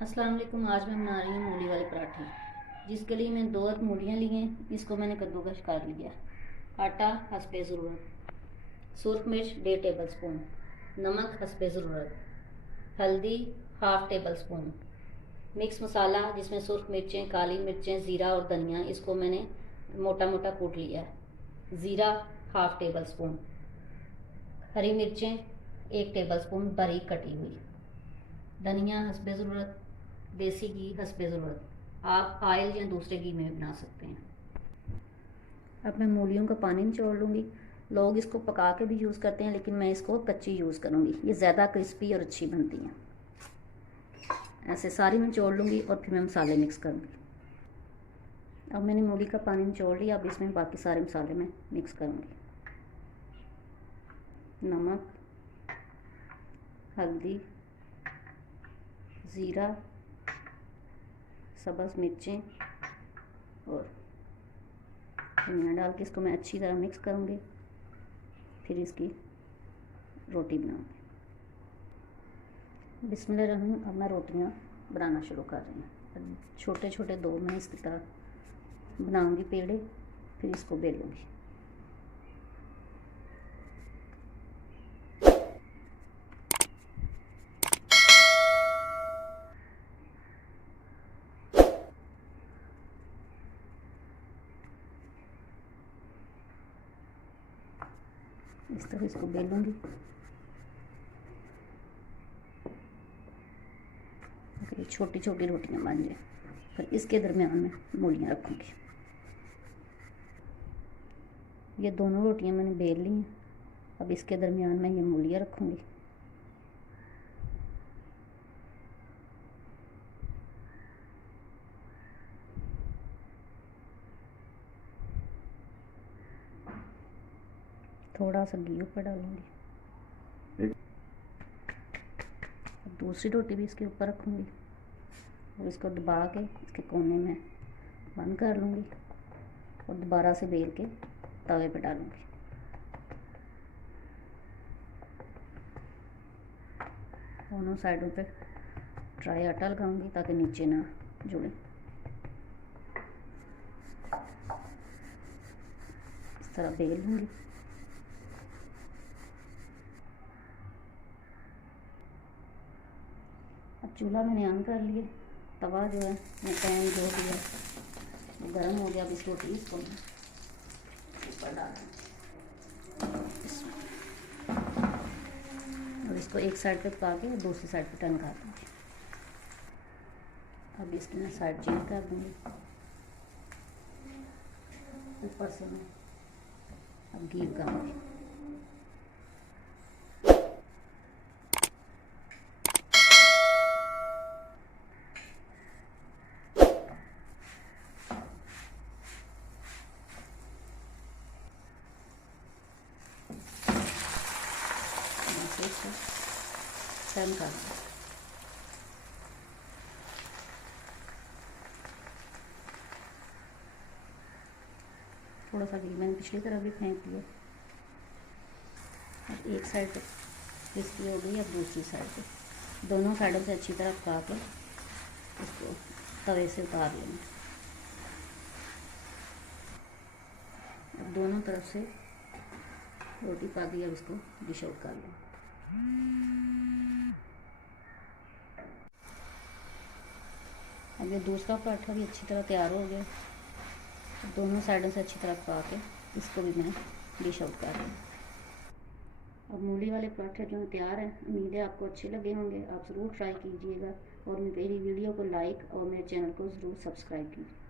अस्सलाम वालेकुम। आज मैं बना रही हूँ मूली वाले पराठे, जिसके लिए मैं 2 अदद मूलियाँ ली हैं। इसको मैंने कद्दूकस कर लिया। आटा हस्बे ज़रूरत, सुरख मिर्च 1.5 टेबल स्पून, नमक हस्बे ज़रूरत, हल्दी 1/2 टेबल स्पून, मिक्स मसाला जिसमें सुरख मिर्चें, काली मिर्चें, ज़ीरा और धनिया, इसको मैंने मोटा मोटा कूट लिया है। ज़ीरा 1/2 टेबल स्पून, हरी मिर्चें 1 टेबल स्पून बारीक कटी हुई, धनिया हस्बे ज़रूरत, देसी घी हस्बे ज़रूरत। आप ऑयल या दूसरे घी में बना सकते हैं। अब मैं मूलियों का पानी निचोड़ लूँगी। लोग इसको पका के भी यूज़ करते हैं, लेकिन मैं इसको कच्ची यूज़ करूँगी। ये ज़्यादा क्रिस्पी और अच्छी बनती हैं। ऐसे सारी निचोड़ लूँगी और फिर मैं मसाले मिक्स करूँगी। अब मैंने मूली का पानी निचोड़ लिया। अब इसमें बाकी सारे मसाले मैं मिक्स करूँगी। नमक, हल्दी, ज़ीरा, सब्ज़ मिर्चें और धनिया डाल के इसको मैं अच्छी तरह मिक्स करूँगी। फिर इसकी रोटी बनाऊँगी। बिस्मिल्लाहिर्रहमानिर्रहीम। अब मैं रोटियाँ बनाना शुरू कर रही हूँ। छोटे छोटे 2 मैं इसकी तरह बनाऊँगी पेड़े, फिर इसको बेलूँगी। इस तरह इसको बेलूँगी। ये छोटी छोटी रोटियां बन जाए, फिर इसके दरमियान में मूलियाँ रखूँगी। ये दोनों रोटियां मैंने बेल ली हैं। अब इसके दरमियान में ये मूलियाँ रखूँगी। थोड़ा सा घी ऊपर डालूँगी। दूसरी रोटी भी इसके ऊपर रखूँगी और इसको दबा के इसके कोने में बंद कर लूँगी और दोबारा से बेल के तवे पे डालूँगी। दोनों साइडों पे ड्राई आटा लगाऊँगी ताकि नीचे ना जुड़े। इस तरह बेल लूँगी। अब चूल्हा मैंने ऑन कर लिया। तवा जो है मैं पैन जो दिया वो गर्म हो गया। अब इस रोटी इसको ऊपर डाल और इसको एक साइड पे पका के दूसरी साइड पे टर्न कर दूँगी। अब इसकी मैं साइड चेंज कर दूँगी। ऊपर से मैं अब घी लगाऊँगी। टर्न कर दूँ। थोड़ा सा घी मैंने पिछली तरफ भी फेंक दिया। अब एक साइड पे क्रिस्पी हो गई। अब दूसरी साइड पे दोनों साइडों से अच्छी तरह पका के इसको तवे से उतार लेंगे। अब दोनों तरफ से रोटी पक गई। अब इसको डिश आउट कर लें। अब ये दूसरा पराठा भी अच्छी तरह तैयार हो गया। दोनों साइडों से अच्छी तरह पका के इसको भी मैं डिश आउट कर रही हूँ। अब मूली वाले पराठे जो तैयार हैं। उम्मीद है आपको अच्छे लगे होंगे। आप ज़रूर ट्राई कीजिएगा और मेरी वीडियो को लाइक और मेरे चैनल को ज़रूर सब्सक्राइब कीजिए।